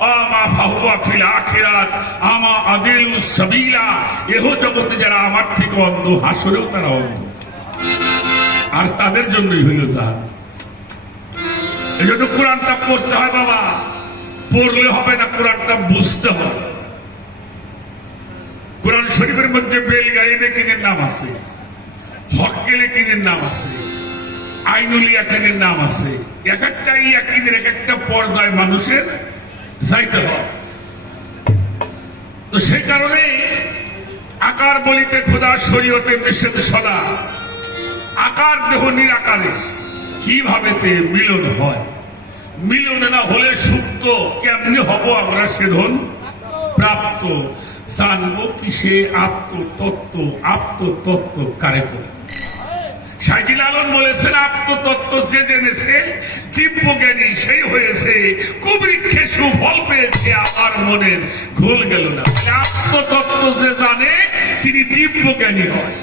আমা পড়লে হবে না, কোরআনটা বুঝতে কোরআন শরীফের মধ্যে বেল গাইবে কিনের নাম আছে হক্কেলে কিনের নাম আছে নাম আছে। এক একটা ইয়াকিনের এক একটা পর্যায়ে মানুষের যাইতে হয় তো সেই কারণে আকার বলিতে খোদা শরীয়তে নিষেধ সদা। আকার দেহ নিরাকারে। কীভাবে তে মিলন হয়? মিলন না হলে সুপ্ত কেমনি হব আমরা সেধন? প্রাপ্ত, জানব কি সে আত্মতত্ত্ব আত্মতত্ত্ব কারে করে? সাইজিল আলম বলেছেন, আত্মতত্ত্ব যে জেনেছে দিব্য জ্ঞানী সেই হয়েছে। কুবৃক্ষে সুফল পেয়েছে, আমার মনের ঘোল গেল না। আত্মতত্ত্ব যে জানে, তিনি দিব্য জ্ঞানী হয়।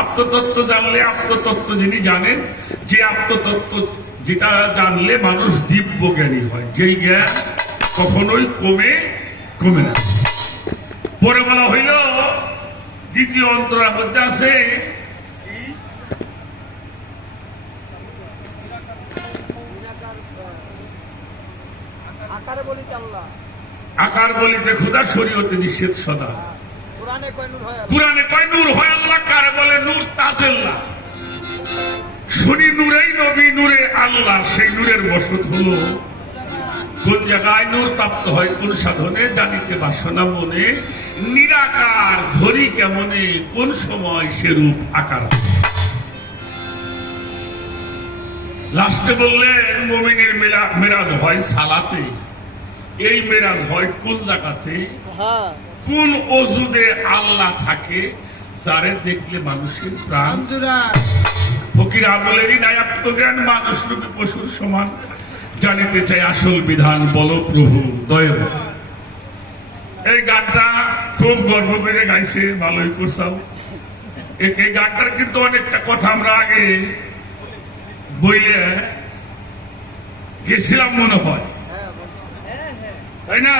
আত্মতত্ত্ব জানলে আত্মতত্ত্ব যিনি জানেন, যে আত্মতত্ত্ব যেটা জানলে মানুষ দিব্য জ্ঞানী হয়। যেই জ্ঞান কখনোই কমে কমে না। পরে বলা হইল দ্বিতীয় অন্তরের মধ্যে আছে আকারে বলিতে ক্ষুদা শরীয়তে নিষেধ সদা। কোরআনে কয় নূর হয় আল্লাহ? কারে বলে নূর? তাজেল্লা। শুনি নূরেই নবী নূরে আল্লাহ। সেই নূরের বসত হলো কোন জায়গায় নূর প্রাপ্ত হয় কোন সাধনে জানিতে বাসনা মনে নিরাকার ধরি কেমনে কোন সময় সেরূপ আকার লাস্টে বললেন মমিনের মেরাজ হয় সালাতে। এই মেরাজ হয় কোন জায়গাতে? হ্যাঁ। কোন অজুদে আল্লাহ থাকে যারে দেখলে মানুষের প্রাণ ফকির আমলেরই নাই আত্মজ্ঞান মানুষ রূপে পশুর সমান। জানিতে চাই আসল বিধান বল প্রভু দয় এই গানটা খুব গর্ব করে গাইছে, ভালোই করছাও। এই গানটার কিন্তু অনেকটা কথা আমরা আগে বইলে গেছিলাম মনে হয়। তাই না?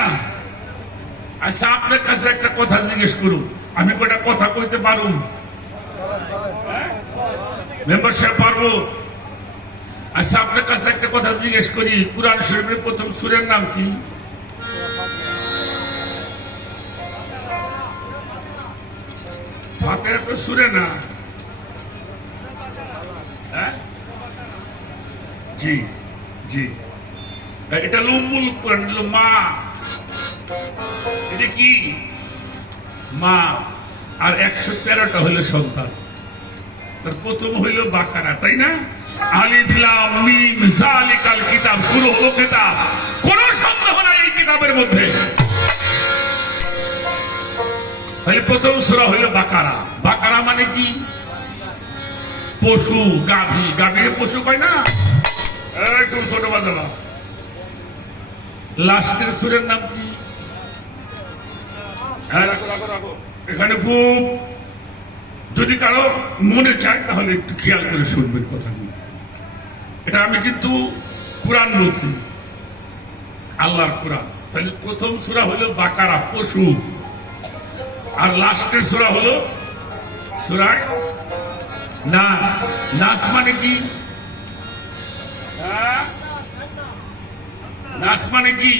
আচ্ছা আপনার কাছে একটা কথা জিজ্ঞেস করুন। আমি কটা কথা কইতে পারুম? মেম্বার সাহেব পারব? আচ্ছা আপনার কাছে একটা কথা জিজ্ঞেস করি। কোরআন শরীফের প্রথম সুরের নাম কি? সুরে না। হ্যাঁ? জি জি। এটা লুম্বুল কোরআন মা। এটা কি? মা। আর একশো তেরোটা হইল সন্তান। তার প্রথম হইল বাকারা, তাই না? বাকারা। মানে একদম ছোট লাস্টের সুরের নাম কি? হ্যাঁ এখানে খুব যদি কারও মনে চায়, তাহলে একটু খেয়াল করে শুনবেন কথাগুলো। এটা আমি কিন্তু কোরআন বলছি। আল্লাহর কোরআন। তাহলে প্রথম সুরা হলো বাকারা, পশু। আর লাস্টের সুরা হলো সুরায় নাস। নাস মানে কি? হ্যাঁ? নাচ মানে কি?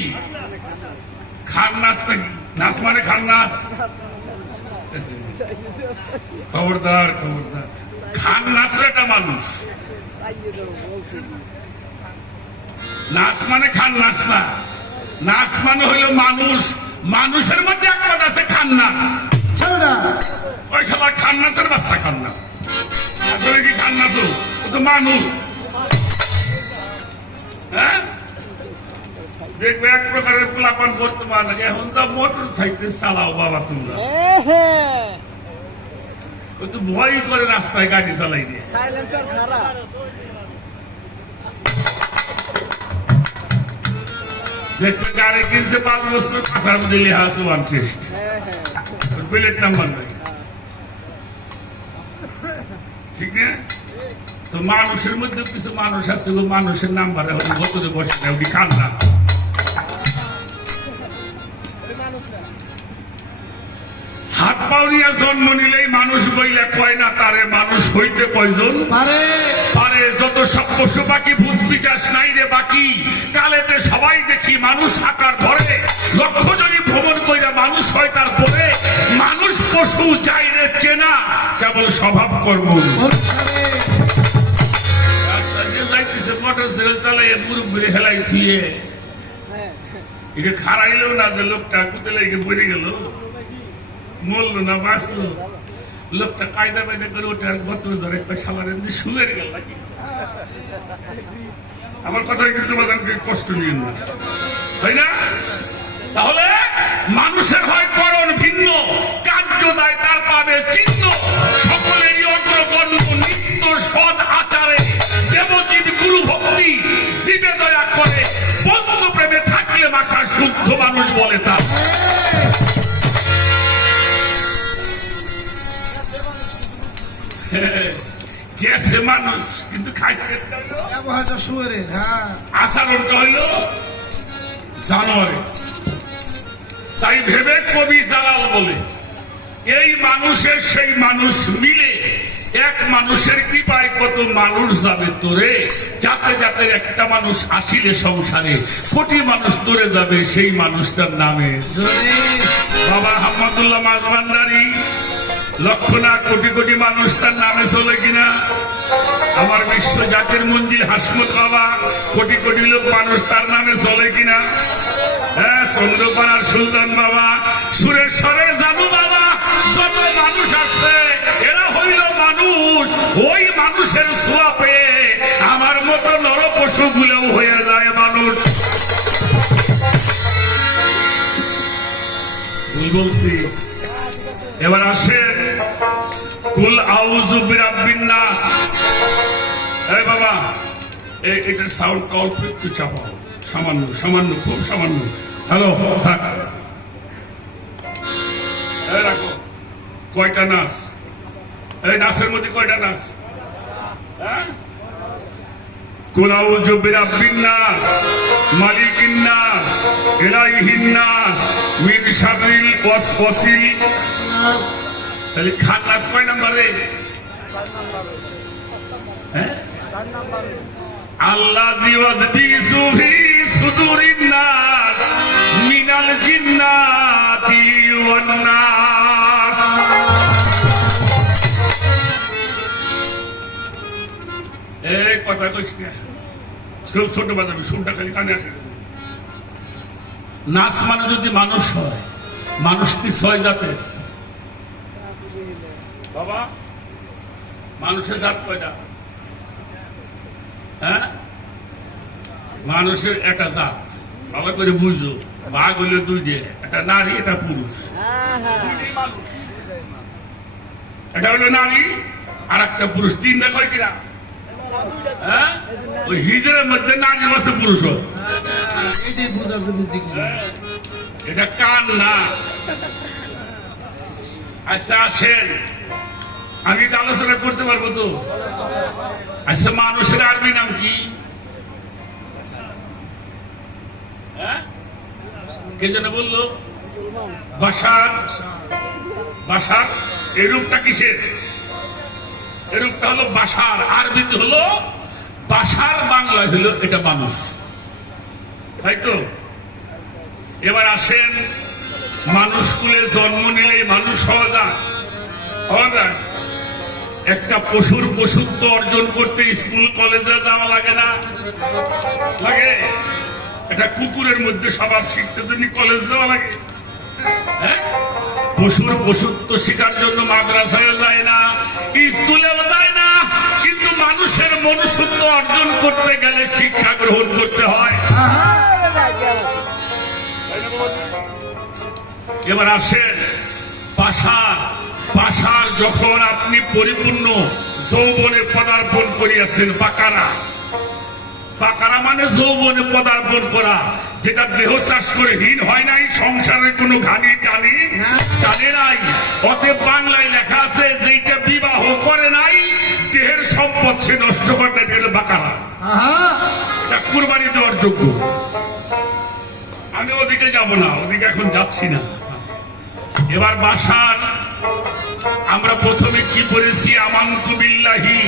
খান নাচ নাকি? নাচ মানে খান নাচ খবরদার খবরদার। খান একটা মানুষ। নাচ মানে খান নাচ না। নাচ মানে হইল মানুষ। মানুষের মধ্যে এক পদ আছে খান নাচ ওই সবাই খান নাচের বাচ্চা খান নাচ আসলে কি খান নাচ ও তো মানুষ। হ্যাঁ? দেখবে এক প্রকারের পোলাপান বর্তমান। এখন তো মোটর সাইকেল চালাও বাবা তোমরা। ও তো ভয় করে রাস্তায় গাড়ি চালাই দিয়ে। দেখবে গাড়ি কিনছে পাঁচ বছর কাঁচার মধ্যে লেখা আছে ওয়ান টেস্ট প্লেট নাম্বার নাই। ঠিক না? তো মানুষের মধ্যে কিছু মানুষ আছে মানুষের নাম্বার এখন ভেতরে বসে না ওটি খান হাত পাউরিয়া জন্ম নিলেই মানুষ বইলে কয় না তারে মানুষ হইতে কয়জন? পারে। পারে যত সব পশু পাখি ভূত বিচাস নাই রে বাকি কালেতে সবাই দেখি মানুষ আকার ধরে। লক্ষ যদি ভ্রমণ কইরা মানুষ হয় তারপরে মানুষ পশু চাইরে চেনা কেবল স্বভাব কর্ম। অনুসারে রাস্তা মোটর সাইকেল চালাই মুরব্বী হেলাই থুয়ে হ্যাঁ। এটা খারাইলেও না যে লোকটা কুতে লেগে পড়ে গেল। মরলো না বাঁচলো। লোকটা কায়দা বাইদা করে ওঠে আর গত ধরে একটা সালার শুয়ে গেল আমার কথা কিন্তু তোমাদেরকে কষ্ট নিয়ে না। তাই না? তাহলে মানুষের হয় করণ ভিন্ন, কার্য দায় তার পাবে চিহ্ন। সকলেরই অগ্রগণ্য, নিত্য সৎ আচারে দেবজীব গুরু ভক্তি জীবে দয়া করে পঞ্চপ্রেমে থাকলে মাখা শুদ্ধ মানুষ বলে তা গেছে মানুষ? কিন্তু খাইছে। আচরণটা হইল জানোয়ারে তাই ভেবে কবি জালাল বলে এই মানুষের সেই মানুষ মিলে এক মানুষের কৃপায় কত মানুষ যাবে তোরে? যাতে যাতে একটা মানুষ আসিলে সংসারে কোটি মানুষ তোরে যাবে সেই মানুষটার নামে। বাবা হাম্মাদুল্লাহ মাঝবান্ডারি লক্ষ না কোটি কোটি মানুষ তার নামে চলে কিনা? আমার বিশ্ব জাতির মঞ্জিল হাসমত বাবা, কোটি কোটি লোক মানুষ তার নামে চলে কিনা? হ্যাঁ চন্দ্রপাড়ার সুলতান বাবা, সুরেশ্বরের জানু বাবা যত মানুষ আছে এরা হইল মানুষ, ওই মানুষের ছোঁয়া পেয়ে আমার মতো নর পশু গুলোও হয়ে যায় মানুষ। বলছি এবার আসেন কুল নাস। আরে বাবা এই এটার সাউন্ড অল্প একটু চাপাও সামান্য সামান্য, খুব সামান্য। হ্যালো থাক। কয়টা নাচ এই নাচের মধ্যে কয়টা নাচ হ্যাঁ? নাস, মালিকিন নাস নাস, মিন ওয়াসওয়াসিল। তাহলে নাচ কয় নাম্বারে হ্যাঁ? আল্লাহ জিওয়াজ বিসুহি সুদুরিন নাস মিনাল জিন্নাতি ওয়ান কথা কইস না। খুব ছোট বাজাবে শুনটা খালি কানে আসে। নাচ মানে যদি মানুষ হয়, মানুষ কি ছয় জাতের? বাবা মানুষের জাত কয়টা? হ্যাঁ? মানুষের একটা জাত। ভালো করে বুঝো। বাঘ হইলে দুই দিয়ে একটা নারী এটা পুরুষ। এটা হলো নারী আর একটা পুরুষ। তিনটা কয় কিনা? হ্যাঁ? ওই হিজড়ের মধ্যে নারী আছে পুরুষ আছে। এটা কান না? আচ্ছা আসেন। আমি এটা আলোচনা করতে পারব তো। আচ্ছা মানুষের আরবি নাম কি? হ্যাঁ? কে যেন বলল? বাসার বাসার এই রূপটা কিসের? এই রূপটা হলো বাসার আরবিতে হলো বাসার বাংলায় হলো এটা মানুষ। তাই তো? এবার আসেন, মানুষ কুলে জন্ম নিলে মানুষ হওয়া যায়। হওয়া যায়। একটা পশুর পশুত্ব অর্জন করতে স্কুল, কলেজে যাওয়া লাগে না। লাগে? এটা কুকুরের মধ্যে স্বভাব শিখতে জন্য কলেজ যাওয়া লাগে। হ্যাঁ? পশুর পশুত্ব শেখার জন্য মাদ্রাসায় যায় না, স্কুলেও যায় না, কিন্তু মানুষের মনুষ্যত্ব অর্জন করতে গেলে শিক্ষা গ্রহণ করতে হয়। এবার আসেন, পাশার পাশার যখন আপনি পরিপূর্ণ যৌবনে পদার্পণ করিয়াছেন বাকারা। বাকারা মানে যৌবনে পদার্পণ করা যেটা দেহ চাষ করে হীন হয় নাই সংসারে কোনো ঘানি টানি টানে নাই। অতএব বাংলায় লেখা আছে যেটা বিবাহ করে নাই দেহের সম্পদ সে নষ্ট করে এটা বাকারা। এটা কুরবানি দেওয়ার যোগ্য। আমি ওদিকে যাব না ওদিকে এখন যাচ্ছি না। এবার বাসার, আমরা প্রথমে কি পড়েছি? আমান্তু বিল্লাহি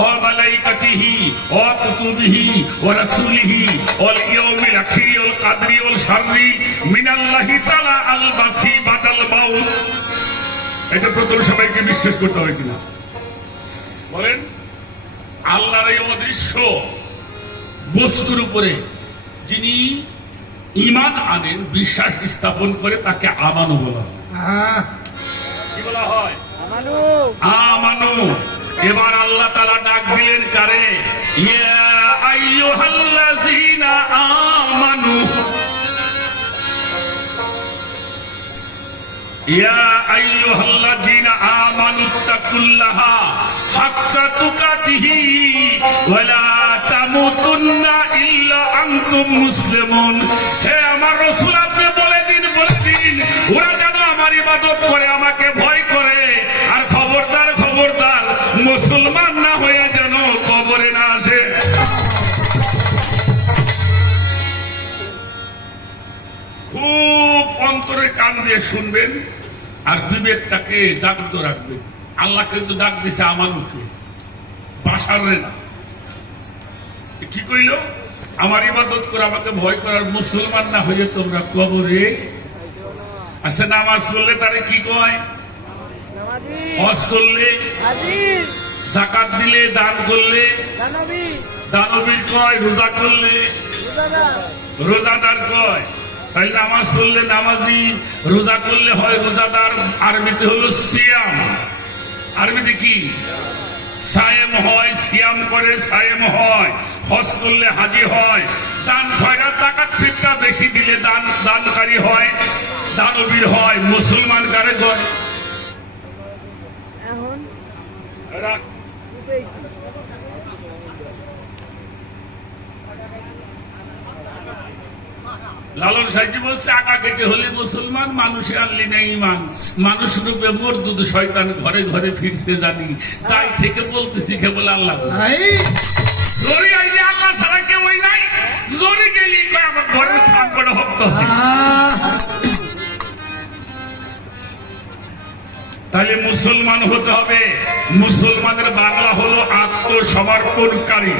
ও মালাইকাতিহি ও কুতুবিহি ও রাসূলিহি ওয়াল ইয়াউমিল আখির, ওয়াল কাদরি, ওয়াল শাররি, মিনাল্লাহি তাআলা আল বাসি বাদাল মাউত। এটা প্রথম সবাইকে বিশ্বাস করতে হবে কিনা? বলেন, আল্লাহর এই অদৃশ্য বস্তুর উপরে যিনি ইমান আনেন, বিশ্বাস স্থাপন করে তাকে আমানু বলা হয়। কি বলা হয়? আমানু। আমানু। এবার আল্লাহ তালা ডাক দিলেন কারে? ইয়া আইয়ুহাল্লাযীনা আমানু। ইয়া আইয়ুহাল্লাযীনা আমানু তাকুল্লাহা হাক্কা তুকাতিহি ওয়া লা তামুতুন্না ইল্লা আনতুম মুসলিমুন। হে আমার রাসূল আপনি বলে দিন বলে দিন। ওরা আমার ইবাদত করে, আমাকে ভয় করে। আর খবরদার খবরদার, মুসলমান না হয়ে যেন কবরে না আসে। খুব অন্তরে কান দিয়ে শুনবেন আর বিবেকটাকে জাগ্রত রাখবেন। আল্লাহ কিন্তু ডাক দিছে আমানুকে বাসারে না। কি কইল? আমার ইবাদত করে, আমাকে ভয় করার মুসলমান না হয়ে তোমরা কবরে আচ্ছা নামাজ পড়লে তারে কি কয়? হজ করলে? জাকাত দিলে দান করলে? দানবী। দানবীর কয় রোজা করলে? রোজাদার। রোজাদার কয়। তাই নামাজ পড়লে নামাজি রোজা করলে হয় রোজাদার। আরবিতে হলো সিয়াম। আরবিতে কি? সায়েম হয় সিয়াম করে সায়েম হয়। হজ করলে হাজি হয়। দান খয়রা টাকার ফিরটা বেশি দিলে দান দানকারী হয়। দানবীর হয় মুসলমান কারে কয়? লালন সাহেজি বলছে আঁকা কেটে হলে মুসলমান মানুষে আনলি না ইমান। মানুষ রূপে মোর দুধ শয়তান ঘরে ঘরে ফিরছে জানি। তাই থেকে বলতেছি কেবল আল্লাহ জোরে আইলে আল্লাহ ছাড়া কেউই নাই। জোরে গেলি কয় আমার ঘরের সাংকট ভক্ত আছে? তাহলে মুসলমান হতে হবে। মুসলমানের বাংলা হলো আত্মসমর্পণকারী।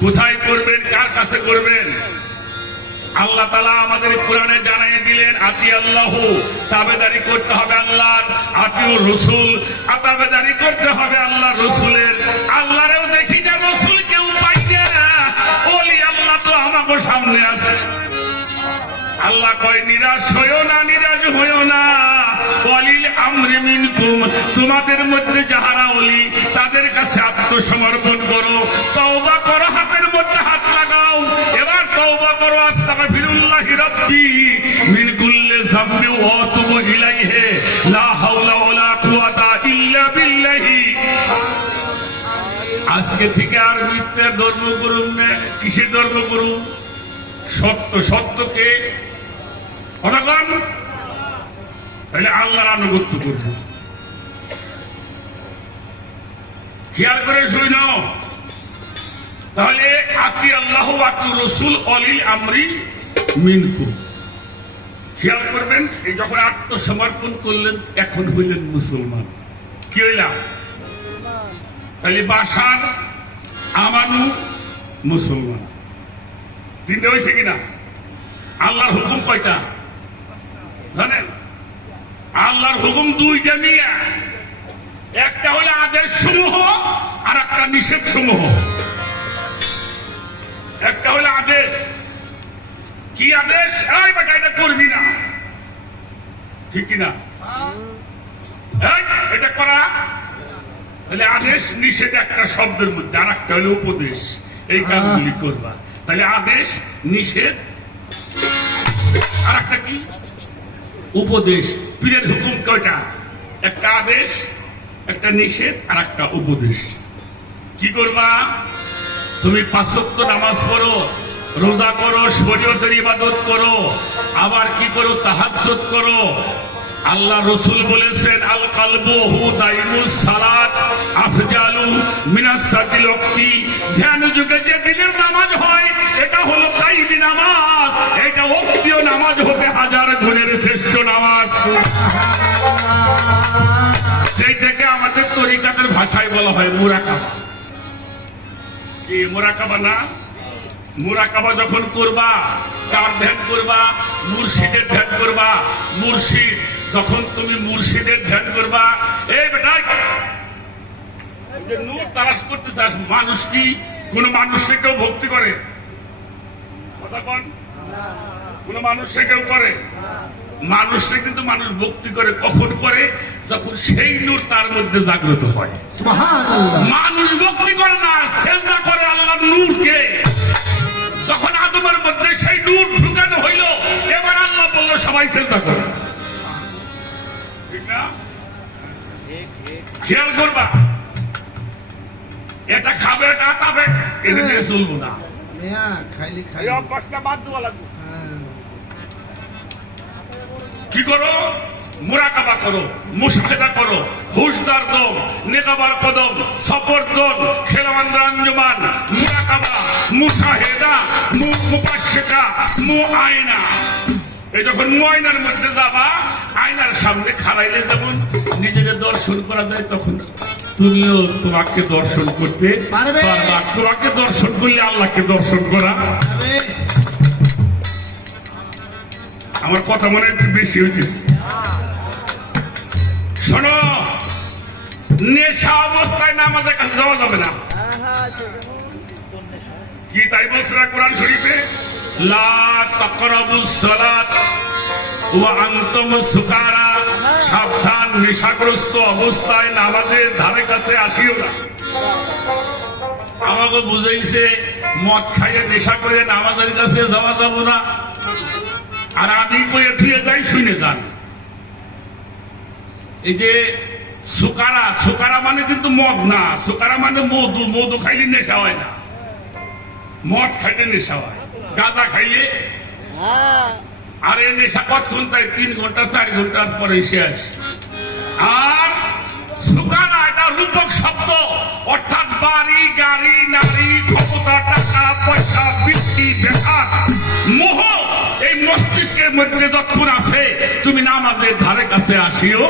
কোথায় করবেন, কার কাছে করবেন? আল্লাহ তালা আমাদের কোরআনে জানাই দিলেন আতি আল্লাহ তাবেদারি করতে হবে আল্লাহর আতিও রসুল তাবেদারি করতে হবে আল্লাহ রসুলের। আল্লাহরেও দেখি না রসুল কেউ পাই না। ওলি আল্লাহ তো আমাকে সামনে আছে। আল্লাহ কয়, নিরাশ হইও না, নিরাশ হইও না। অলিল আমরি মিনকুম, তোমাদের মধ্যে যাহারা অলি তাদের কাছে আত্মসমর্পণ করো। তওবা করো, হাতের মধ্যে হাত লাগাও। এবার তওবা করো, আস্তাগফিরুল্লাহি রাব্বি, মিন কুল্লি যামবি ওয়া আতুবু ইলাইহি, লা হাওলা ওয়ালা কুওয়াতা ইল্লা বিল্লাহি। আজকে থেকে আর মিথ্যার ধর্ম করুন না কিসের ধর্ম করুন সত্য, সত্যকে কতক্ষণ তাহলে আল্লাহর আনুগত্য করব। খেয়াল করে শুই তাহলে আতি আল্লাহ রসুল অলিল আমরি মিনকু খেয়াল করবেন, এই যখন আত্মসমর্পণ করলেন, এখন হইলেন মুসলমান। কি হইলাম তাহলে বাসার আমানু মুসলমান। তিনটে হয়েছে কিনা? আল্লাহর হুকুম কয়টা? জানেন? আল্লাহর হুকুম দুইটা নিয়ে একটা হলো আদেশ সমূহ আর একটা নিষেধ সমূহ। একটা হলো আদেশ। কি আদেশ? এই বেটা, এটা করবি না। ঠিক কিনা? এটা করা। তাহলে আদেশ, নিষেধ একটা শব্দের মধ্যে আর একটা হলো উপদেশ। এই কাজগুলি করবা। তাহলে আদেশ, নিষেধ। আর একটা কি? উপদেশ, পীরের হুকুম কয়টা? একটা আদেশ, একটা নিষেধ, আর একটা উপদেশ। কি করবা? তুমি পাঁচত্ব নামাজ পড়ো, রোজা করো, শরীয়তের ইবাদত করো, আবার কি করো? তাহাজ করো। আল্লাহ রসুল বলেছেন, আল কালবহু দাইমুস সালাত আফজালু মিনাস সাকিল ওয়াক্তি ধ্যান যুগে যে দিনের নামাজ হয়, এটা হলো কাইমি নামাজ। এটা ওয়াক্তিও নামাজ হবে হাজার গুণের শ্রেষ্ঠ নামাজ। সেই থেকে আমাদের তরিকাতের ভাষায় বলা হয় মুরাকাবা। কি, মুরাকাবা না? মুরাকাবা যখন করবা, কার ধ্যান করবা? মুর্শিদের ধ্যান করবা, মুর্শিদ যখন তুমি মুর্শিদের ধ্যান করবা এই বেটাই নূর তালাশ করতে চাস মানুষ কি কোন মানুষকে কেউ ভক্তি করে? কথা কন। কোন মানুষকে কেউ করে? মানুষে কিন্তু মানুষ ভক্তি করে। কখন করে? যখন সেই নূর তার মধ্যে জাগ্রত হয়। মানুষ ভক্তি করে না সেজদা করে আল্লাহ নূরকে। যখন আদমের মধ্যে সেই নূর ঢুকানো হইল এবার আল্লাহ বলল সবাই সেজদা করে। খেয়াল করবা। এটা খাবে এটা খাবে এটা দিয়ে চলবো না। হ্যাঁ। কি করো? মুরাকাবা করো মুশাহেদা করো হুশদার দম নেকাবার কদম সফর দল খেলামান্দ্র আঞ্জমান মুরাকাবা মুশাহেদা মু মুপাশেকা মু আয়না। এই যখন মু আয়নার মধ্যে যাবা আয়নার সামনে খাড়াইলে যেমন নিজেকে দর্শন করা যায় তখন তুমিও তোমাকে দর্শন করতে পারবা? তোমাকে দর্শন করলে আল্লাহকে দর্শন করা। আমার কথা মনে হয় একটু বেশি হইতেছে। শোনো নেশা অবস্থায় না আমাদের কাছে যাওয়া যাবে না। কি তাই বলছে না কোরআন শরীফে? লা তাকরাবুস সালাত ওয়া সুকারা। সাবধান, নেশাগ্রস্ত অবস্থায় নামাজের ধারে কাছে আসিও না। আমাকে বুঝাইছে, মদ খাইয়ে নেশা করে নামাজের কাছে যাওয়া যাব না। আর আমি কয়ে থুয়ে যাই শুনে যান। এই যে সুকারা সুকারা মানে কিন্তু মদ না, সুকারা মানে মধু। মধু খাইলে নেশা হয় না। মদ খাইলে নেশা হয়। গাঁজা খাইলে হ্যাঁ। আর এই নেশা কতক্ষণ তাই তিন ঘণ্টা চার ঘণ্টার পরে শেষ আর সুকানা এটা রূপক শব্দ। অর্থাৎ বাড়ি গাড়ি নারী ক্ষমতা টাকা পয়সা বৃত্তি বেকার মোহ। এই মস্তিষ্কের মধ্যে যতক্ষণ আছে তুমি নামাজের ধারে কাছে আসিও।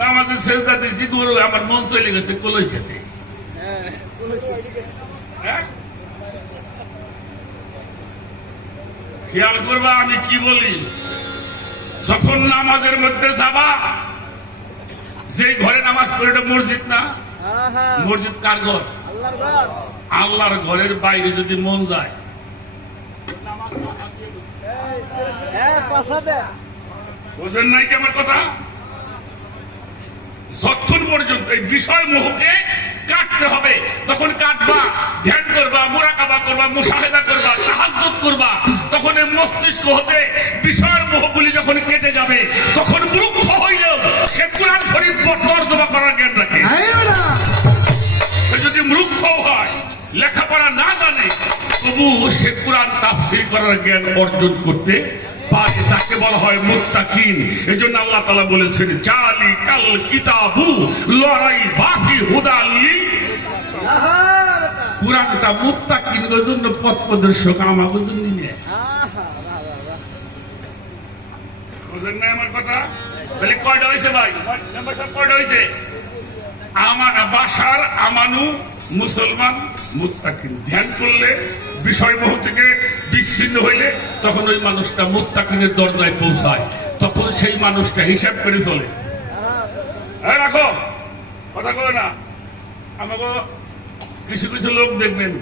নামাজের শেষদা দিছি গরু আমার মন চলে গেছে কলই খেতে। হ্যাঁ? খেয়াল করবা আমি কি বলি? যখন নামাজের মধ্যে যাবা যে ঘরে নামাজ পড়ে এটা মসজিদ না? মসজিদ কার ঘর? আল্লাহর ঘরের বাইরে যদি মন যায়। হ্যাঁ বুঝেন নাই কি আমার কথা? যতক্ষণ পর্যন্ত এই বিষয় মোহকে কাটতে হবে। যখন কাটবা ধ্যান করবা মোরাকাবা করবা মুশাহেদা করবা তাহাজ্জুদ করবা তখন এই মস্তিষ্ক হতে বিষয়ের মোহগুলি যখন কেটে যাবে তখন মূর্খ হইলেও সে কোরআন শরীফ তর্জমা করার জ্ঞান রাখে। যদি মূর্খ হয় লেখাপড়া না জানে তবু সে কোরআন তাফসির করার জ্ঞান অর্জন করতে তাকে বলা হয় মুত্তাকিন। এই জন্য আল্লাহ তালা বলেছেন জালি কাল কিতাবু, লড়াই বাফি হুদালি কোরআনটা মুত্তাকিন জন্য পথ প্রদর্শক, আমাকে জন্য নিয়ে। আমার কথা? তাহলে কয়টা হয়েছে ভাই? মেম্বার সাহেব কয়টা হয়েছে? বাসার আমানু মুসলমান মুত্তাকিন। ধ্যান করলে, বিষয়বহ থেকে বিচ্ছিন্ন হইলে তখন ওই মানুষটা মুত্তাকিনের দরজায় পৌঁছায়। তখন সেই মানুষটা হিসাব করে চলে। রাখো, কথা কো না। আমাকে কিছু কিছু লোক দেখবেন,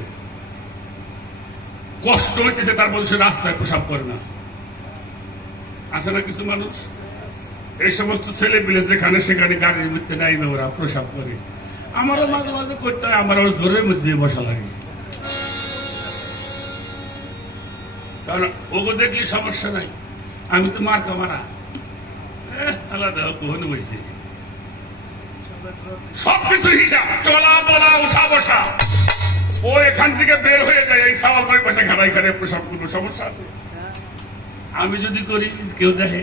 কষ্ট হইতেছে, তারপর সে রাস্তায় প্রসাব করে না। আছে না কিছু মানুষ? এই সমস্ত ছেলে পেলে যেখানে সেখানে গাড়ির মধ্যে নাইবে ওরা, প্রসাব করে। আমারও মাঝে মাঝে করতে হয় আমার ওর জোরের মধ্যে বসা লাগে। কারণ ওগো দেখলে সমস্যা নাই, আমি তো মার কামারা আলাদা সবকিছু হিসাব, চলা, বলা, উঠা, বসা। ও এখান থেকে বের হয়ে যায়, এই সাওয়াল করে বসে ঘাড়াই ঘাড়ে প্রসাব করব, সমস্যা আছে। আমি যদি করি, কেউ দেখে।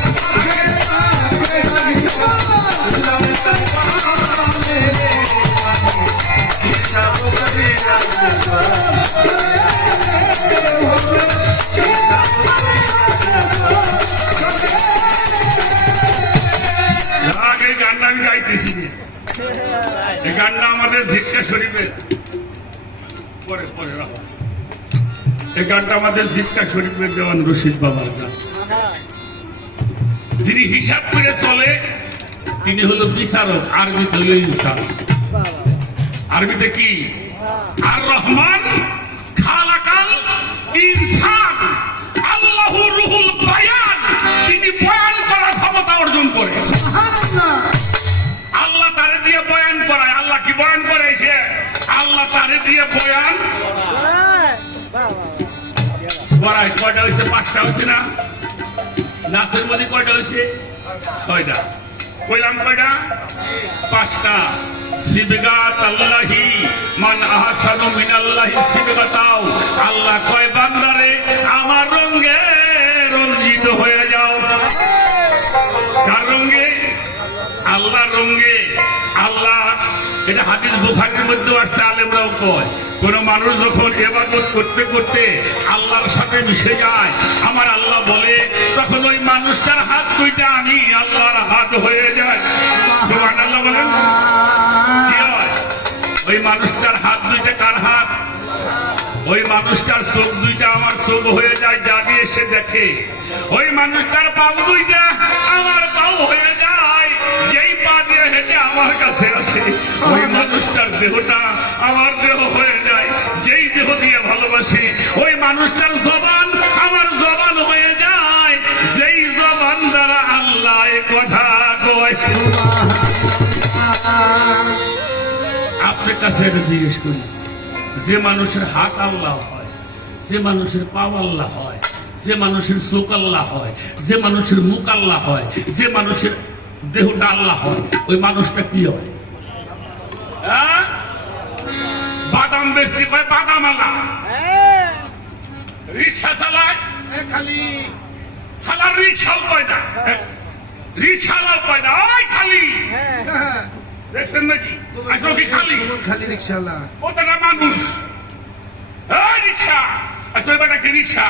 গানটা আমাদের জিজ্ঞা শরীফের দেওয়ান রশিদ বাবার গান যিনি হিসাব করে চলে, তিনি হলো বিচারক, আরবিতে হলো ইনসান আরবিতে কি? আর রহমান খালাকাল ইনসান আল্লাহু রুহুল বায়ান, তিনি বয়ান করার ক্ষমতা অর্জন করে। আল্লাহ তারে দিয়ে বয়ান করায়। আল্লাহ কি বয়ান করাইছে আল্লাহ তারে দিয়ে বয়ান করায় কয়টা হয়েছে? পাঁচটা হয়েছে না? নাচের মধ্যে কয়টা হয়েছে? ছয়টা। কইলাম কয়টা? পাঁচটা। আল্লাহি কয়, বান্দারে, আমার রঙে রঞ্জিত হয়ে যাও। কার রঙে? আল্লাহ রঙে। এটা হাদিস বুখারির মধ্যে আসছে, আলেমরাও কয়, কোন মানুষ যখন এবাদত করতে করতে আল্লাহর সাথে মিশে যায়, আমার আল্লাহ বলে, তখন ওই মানুষটার হাত দুইটা আমি আল্লাহর হাত হয়ে যায়। সুবহানাল্লাহ বলেন। কি হয়? ওই মানুষটার হাত দুইটা কার হাত? ওই মানুষটার চোখ দুইটা আমার চোখ হয়ে যায় জানি এসে দেখে। ওই মানুষটার পাও দুইটা, আমার পাও হয়ে যায়, যেই পা দিয়ে হেঁটে আমার কাছে দেহটা আমার দেহ হয়ে যায়। যেই দেহ দিয়ে ভালোবাসি, ওই মানুষটার জবান আমার জবান হয়ে যায়। যেই জবান দ্বারা আল্লাহ কথা কয়। আপনার কাছে এটা জিজ্ঞেস করি, যে মানুষের হাত আল্লাহ হয়, যে মানুষের পাও আল্লাহ হয়, যে মানুষের চোখ আল্লাহ হয়, যে মানুষের মুখ আল্লাহ হয়, যে মানুষের দেহটা আল্লাহ হয়, ওই মানুষটা কি হয় হ্যাঁ? বাদাম বেশি কয় বাদাম আল্লাহ রিক্সা চালায়? খালি। খালার রিক্সাও কয় না। রিক্সাওয়ালাও কয় না। ওই খালি। হ্যাঁ। দেখছেন নাকি? আসো কি খালি? খালি রিক্সাওয়ালা। কতটা মানুষ। এই রিক্সা। আসলে বেটা কি রিক্সা?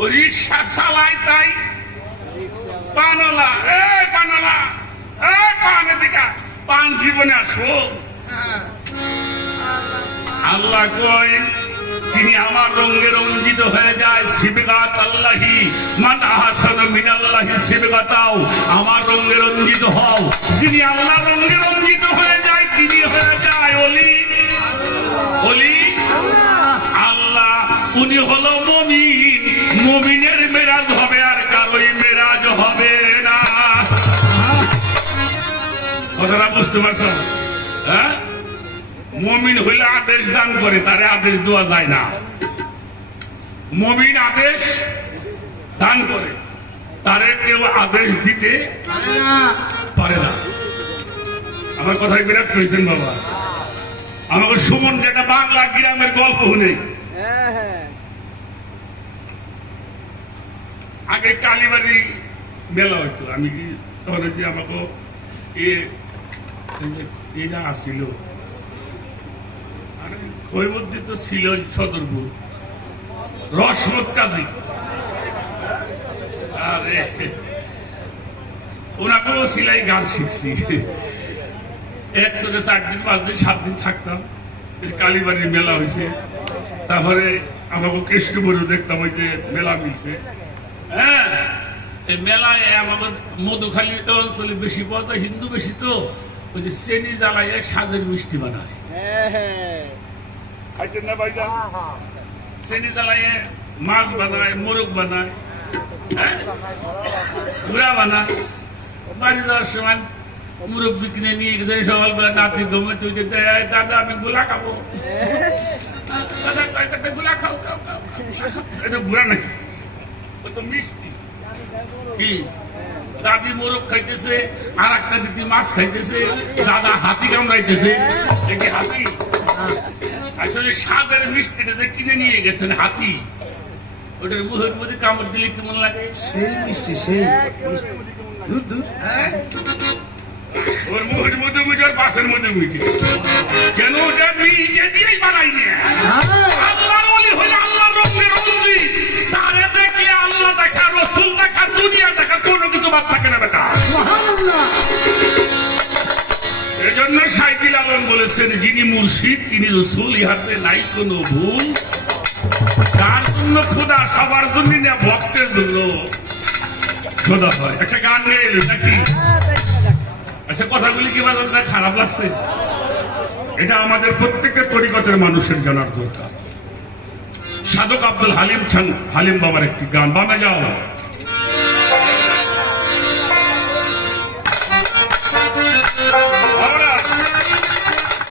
ও রিক্সা চালায় তাই। পানলা এই পানের দিকা পান জীবনে আসব। আল্লাহ কয়, তিনি আমার রঙে রঞ্জিত হয়ে যায় শিবগাত আল্লাহি, মান মিনাল্লাহি শিবগাতাও আমার রঙে রঞ্জিত হও। যিনি আল্লাহ রঙে রঞ্জিত হয়ে যায়, তিনি হয়ে যায় অলি। অলি? আল্লাহ, উনি হলো মমিন। মমিনের মেরাজ হবে আর কারোই মেরাজ হবে না। কথাটা বুঝতে পারছ? হ্যাঁ? মমিন হইলে আদেশ দান করে, তারে আদেশ দেওয়া যায় না। মমিন আদেশ দান করে, তারে কেউ আদেশ দিতে পারে না। আমার কথায় বিরক্ত হয়েছেন বাবা। আমাকে সুমন যেটা বাংলা গ্রামের গল্প শুনে। আগে কালীবাড়ি মেলা হইতো, আমি কি তখন যে আমাকে এরা আসিল। তো ছিল সদরপুর। রসমত কাজী। আরে, ওনাকেও সিলাই গান শিখছি। একসঙ্গে চার দিন, পাঁচ দিন, সাত দিন থাকতাম। কালীবাড়ির মেলা হয়েছে তারপরে আমাকে কৃষ্ণপুরে দেখতাম, ওই যে মেলা মিলছে। হ্যাঁ মেলায় আমাদের মধুখালী অঞ্চলে বেশি পাওয়া যায়, হিন্দু বেশি তো। ওই যে চেনি জ্বালাইয়ে সাজের মিষ্টি বানায়। হ্যাঁ হ্যাঁ। খাইছেন না ভাইজান? চেনি জ্বালাইয়ে মাছ বানায় মোরগ বানায় হ্যাঁ? ঘুরা বানা বাড়ি যাওয়ার সময় মুরব্বী কিনে নিয়ে গেছে সকালবেলা নাতি ঘুমে তুই যেতে দাদা আমি গোলা খাব। দাদা গোলা খাও খাও খাও খাও।" এটা ঘুরা নাকি? ও তো মিষ্টি। কি? দাদি মোরগ খাইতেছে আর একটা দিদি মাছ খাইতেছে দাদা হাতি কামড়াইতেছে। দেখি হাতি। আসলে মিষ্টিটা যে কিনে নিয়ে গেছেন হাতি ওটার মুখের মধ্যে কামড় দিলে কেমন লাগে? সেই মিষ্টি সেই। দূর দূর। হ্যাঁ? ওর মুখের মধ্যে মুখে আর বাসের মধ্যে মুখে কেন ওটা নিজে দিয়েই বানাই নিয়ে বাদ থাকে না বেটা। এজন্য সাইকিল আলম বলেছেন যিনি মুর্শিদ তিনি রসুল ইহাতে নাই কোনো ভুল। যার জন্য খোদা সবার জন্য না ভক্তের জন্য খোদা হয়। একটা গান গেয়ে নাকি? আচ্ছা কথাগুলি কি বাজার না খারাপ লাগছে। এটা আমাদের প্রত্যেকের তরিকতের মানুষের জানার দরকার। সাধক আব্দুল হালিম খান হালিম বাবার একটি গান। বামে যাও।